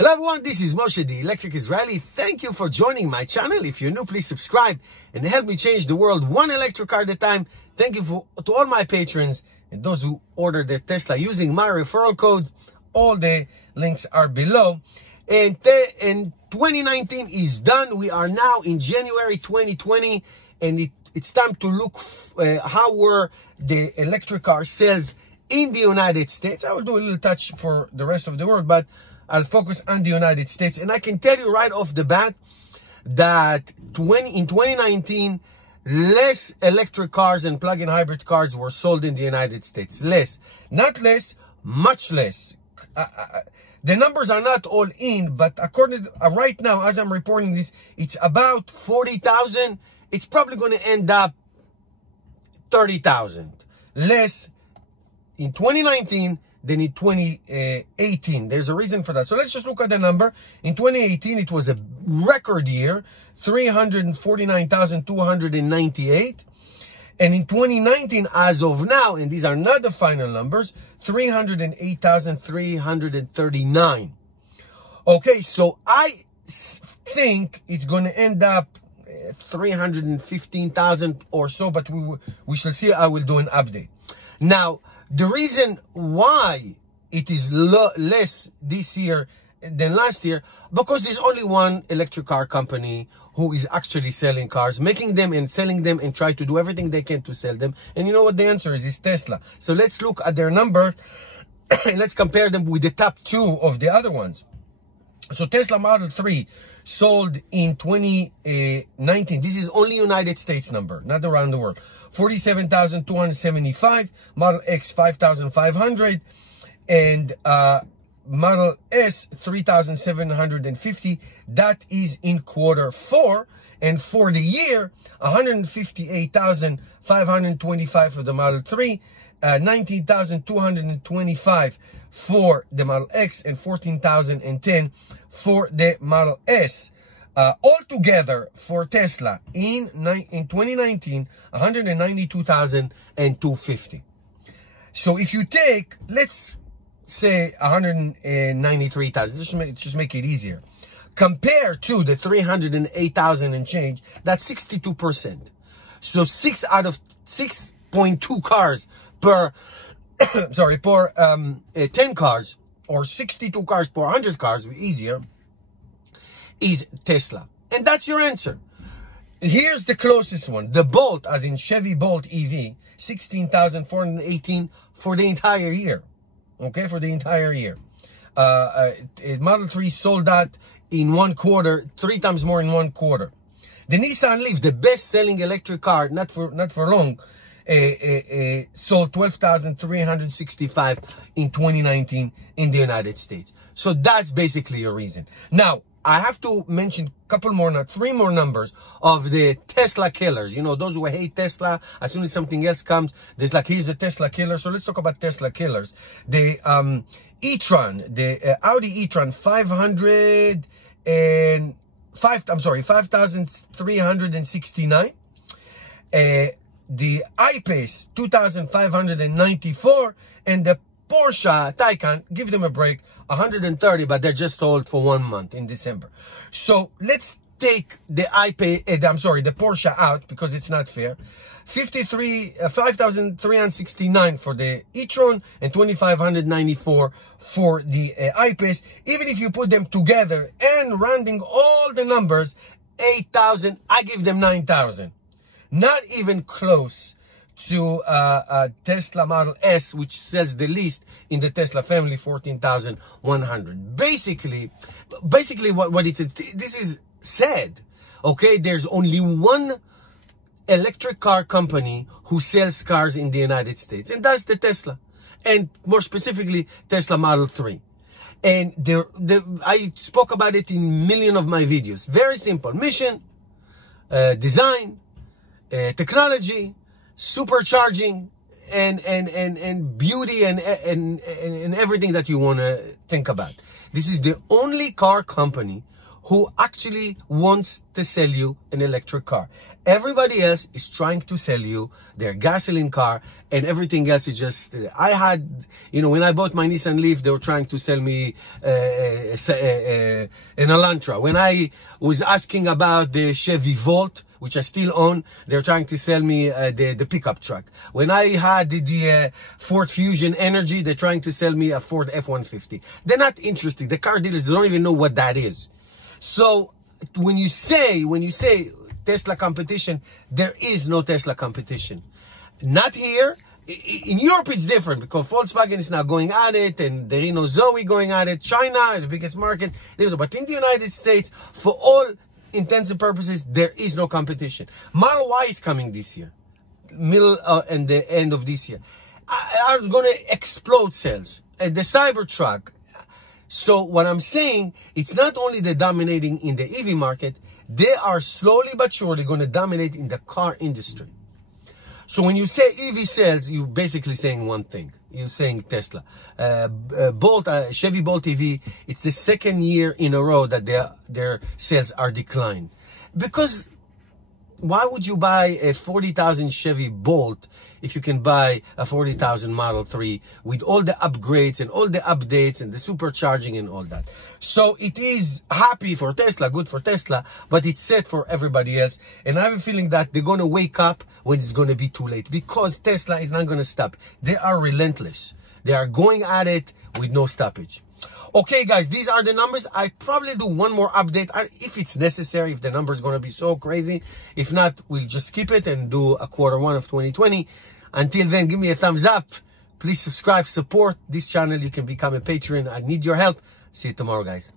Hello everyone, this is Moshe, the Electric Israeli. Thank you for joining my channel. If you're new, please subscribe and help me change the world one electric car at a time. Thank you to all my patrons and those who ordered their Tesla using my referral code. All the links are below. And 2019 is done. We are now in January 2020, and it's time to look how were the electric car sales in the United States. I will do a little touch for the rest of the world, but I'll focus on the United States. And I can tell you right off the bat that in 2019, less electric cars and plug-in hybrid cars were sold in the United States. Less. Not less, much less. The numbers are not all in, but according to, right now, as I'm reporting this, it's about 40,000. It's probably going to end up 30,000 less in 2019 than in 2018. There's a reason for that. So let's just look at the number. In 2018, it was a record year, 349,298. And in 2019, as of now, and these are not the final numbers, 308,339. Okay, so I think it's going to end up 315,000 or so, but we shall see. I will do an update. Now, the reason why it is less this year than last year, because there's only one electric car company who is actually selling cars, making them and selling them, and try to do everything they can to sell them. And you know what the answer is? It's Tesla. So let's look at their number and let's compare them with the top two of the other ones. So Tesla Model 3 sold in 2019. This is only United States number, not around the world. 47,275, Model X 5,500, and Model S 3,750. That is in Q4, and for the year 158,525 for the Model 3, 19,225 for the Model X, and 14,010 for the Model S. Altogether for Tesla in 2019, 192,250. So if you take, let's say 193,000, just make it easier. Compared to the 308,000 and change, that's 62%. So 6 out of 6.2 cars per, sorry, per 10 cars, or 62 cars per 100 cars, easier, is Tesla. And that's your answer. Here's the closest one. The Bolt, as in Chevy Bolt EV, 16,418 for the entire year. Okay, for the entire year. Model 3 sold that in 1 quarter, 3 times more in 1 quarter. The Nissan Leaf, the best-selling electric car, not for long, sold 12,365 in 2019 in the United States. So that's basically your reason. Now, I have to mention a couple more, not 3 more numbers of the Tesla killers. You know, those who hate Tesla, as soon as something else comes, there's like, here's a Tesla killer. So let's talk about Tesla killers. The e-tron, the Audi e-tron 5,369. The I-Pace 2,594, and the Porsche Taycan, give them a break, 130, but they're just sold for 1 month in December. So let's take the the Porsche out, because it's not fair. 5,369 for the e-tron and 2,594 for the I-Pace. Even if you put them together and rounding all the numbers, 8,000, I give them 9,000. Not even close to Tesla Model S, which sells the least in the Tesla family, 14,100. Basically what it says, this is sad. Okay, there's only one electric car company who sells cars in the United States, and that's the Tesla, and more specifically Tesla Model 3. And I spoke about it in million of my videos. Very simple mission, design, technology, supercharging, and beauty, and everything that you want to think about. This is the only car company who actually wants to sell you an electric car. Everybody else is trying to sell you their gasoline car, and everything else is just, I had, you know, when I bought my Nissan Leaf, they were trying to sell me an Elantra. When I was asking about the Chevy Volt, which I still own, they're trying to sell me the pickup truck. When I had the Ford Fusion Energy, they're trying to sell me a Ford F-150. They're not interested. The car dealers, they don't even know what that is. So when you say Tesla competition, there is no Tesla competition. Not here. In Europe, it's different because Volkswagen is now going at it, and the Renault Zoe going at it. China, the biggest market. But in the United States, for all intents and purposes, there is no competition. Model Y is coming this year, middle and the end of this year. Are going to explode sales. The Cybertruck. So what I'm saying, it's not only the dominating in the EV market, they are slowly but surely going to dominate in the car industry. So when you say EV sales, you're basically saying one thing. You're saying Tesla. Chevy Bolt EV, it's the second year in a row that their sales are declined. Because why would you buy a 40,000 Chevy Bolt if you can buy a 40,000 Model 3 with all the upgrades and all the updates and the supercharging and all that? So it is happy for Tesla, good for Tesla, but it's sad for everybody else. And I have a feeling that they're going to wake up when it's going to be too late, because Tesla is not going to stop. They are relentless. They are going at it with no stoppage. Okay, guys, these are the numbers. I probably do one more update if it's necessary, if the number is going to be so crazy. If not, we'll just skip it and do a Q1 of 2020. Until then, give me a thumbs up. Please subscribe, support this channel. You can become a patron. I need your help. See you tomorrow, guys.